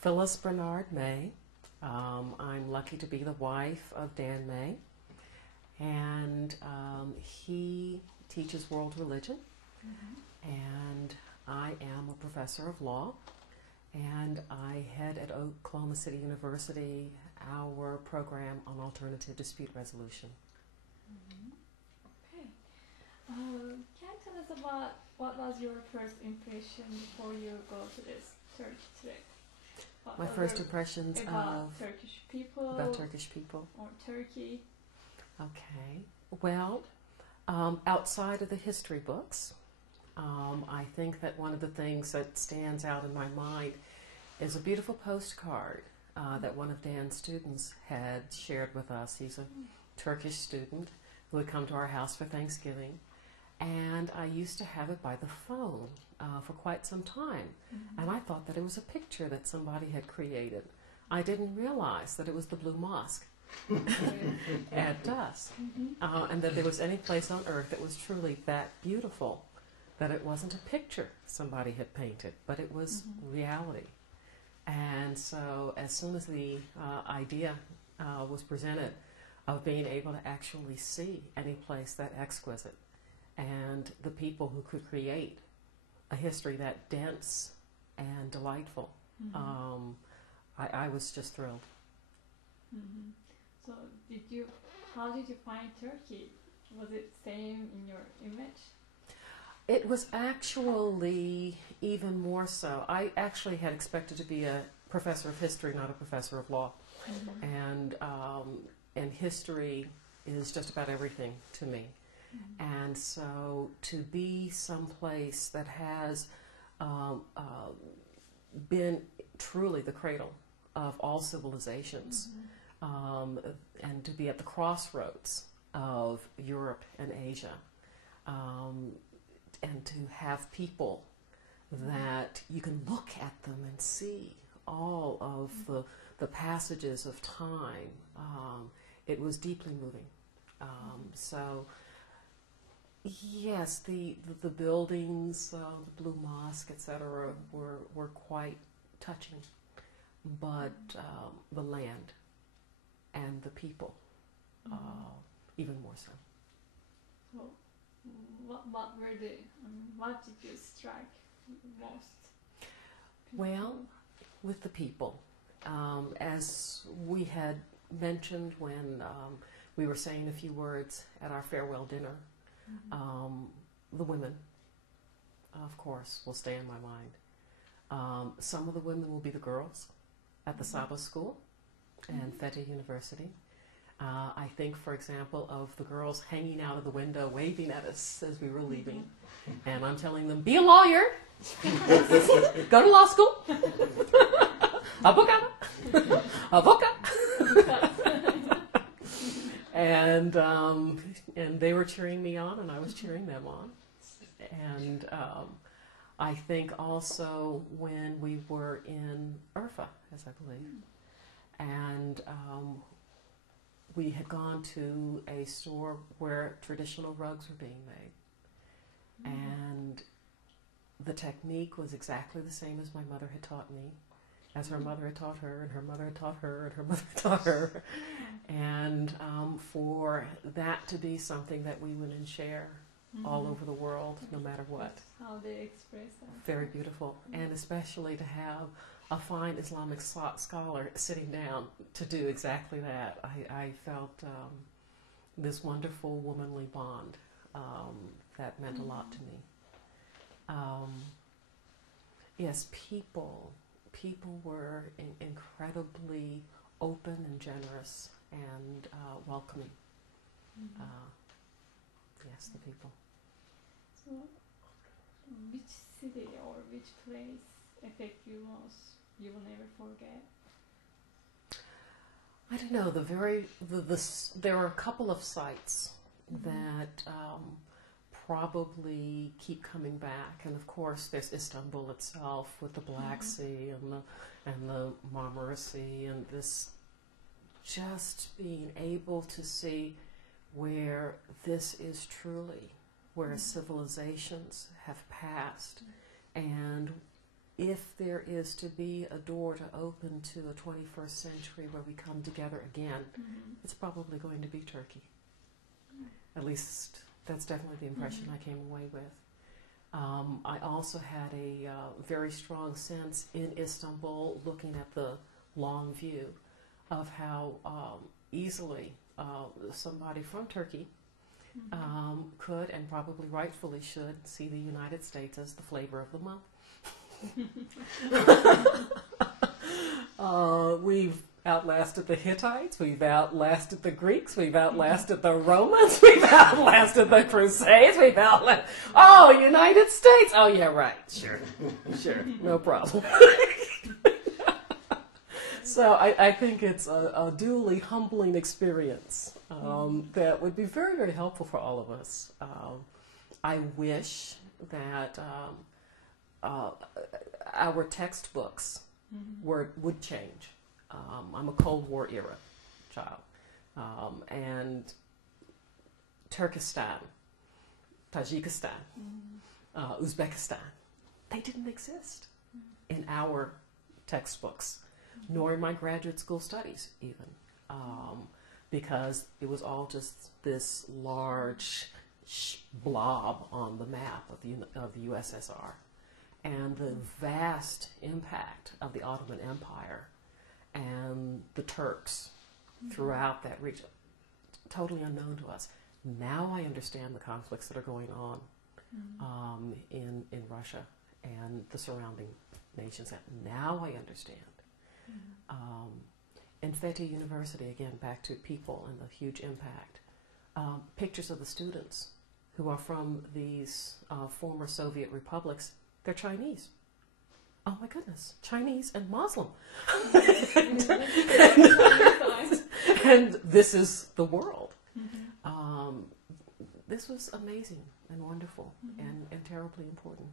Phyllis Bernard May. I'm lucky to be the wife of Dan May, and he teaches world religion, and I am a professor of law, and I head at Oklahoma City University our program on alternative dispute resolution. Okay. Can you tell us about what was your first impression before you go to this Turkey trip? My first impressions about Turkish people. About Turkish people. Or Turkey. Okay. Well, outside of the history books, I think that one of the things that stands out in my mind is a beautiful postcard that one of Dan's students had shared with us. He's a Turkish student who would come to our house for Thanksgiving, and I used to have it by the phone for quite some time, and I thought that it was a picture that somebody had created. I didn't realize that it was the Blue Mosque at dusk, and that there was any place on earth that was truly that beautiful, that it wasn't a picture somebody had painted, but it was reality. And so as soon as the idea was presented of being able to actually see any place that exquisite, and the people who could create a history that dense and delightful, I was just thrilled. So how did you find Turkey? Was it same in your image? It was actually even more so. I actually had expected to be a professor of history, not a professor of law. And history is just about everything to me. And so to be someplace that has been truly the cradle of all civilizations, and to be at the crossroads of Europe and Asia, and to have people that you can look at them and see all of the passages of time, it was deeply moving. So yes, the buildings, the Blue Mosque, etc., were quite touching, but the land and the people, even more so. So, what did you strike most? Well, with the people, as we had mentioned when we were saying a few words at our farewell dinner, the women, of course, will stay in my mind. Some of the women will be the girls at the Saba School and Fethullah University. I think, for example, of the girls hanging out of the window waving at us as we were leaving. And I'm telling them, be a lawyer, go to law school, avoka. And they were cheering me on, and I was cheering them on. And I think also when we were in Urfa, as I believe, and we had gone to a store where traditional rugs were being made. And the technique was exactly the same as my mother had taught me, as her mother had taught her, and her mother had taught her, and her mother had taught her. And for that to be something that we would share all over the world, no matter what. That's how they express that. Very beautiful. And especially to have a fine Islamic scholar sitting down to do exactly that. I felt this wonderful womanly bond that meant a lot to me. Yes, people were incredibly open and generous and welcoming. Yes, the people. So, which city or which place affect you most? You will never forget. I don't know. There are a couple of sites that probably keep coming back, and of course, there's Istanbul itself with the Black Sea and the Marmara Sea, and this just being able to see where this is truly where civilizations have passed, and if there is to be a door to open to a 21st century where we come together again, it's probably going to be Turkey. At least that's definitely the impression I came away with. I also had a very strong sense in Istanbul, looking at the long view, of how easily somebody from Turkey could, and probably rightfully should, see the United States as the flavor of the month. We've outlasted the Hittites, we've outlasted the Greeks, we've outlasted the Romans, we've outlasted the Crusades, we've outlasted... Oh, United States! Oh, yeah, right. Sure. Sure. No problem. So I think it's a duly humbling experience that would be very, very helpful for all of us. I wish that our textbooks would change. I'm a Cold War era child. And Turkestan, Tajikistan, Uzbekistan, they didn't exist in our textbooks, nor in my graduate school studies even, because it was all just this large blob on the map of the USSR. And the vast impact of the Ottoman Empire and the Turks throughout that region, totally unknown to us. Now I understand the conflicts that are going on in Russia and the surrounding nations. Now I understand. In Fethi University, again, back to people and the huge impact. Pictures of the students who are from these former Soviet republics, they're Chinese. Oh my goodness, Chinese and Muslim. And this is the world. This was amazing and wonderful and terribly important.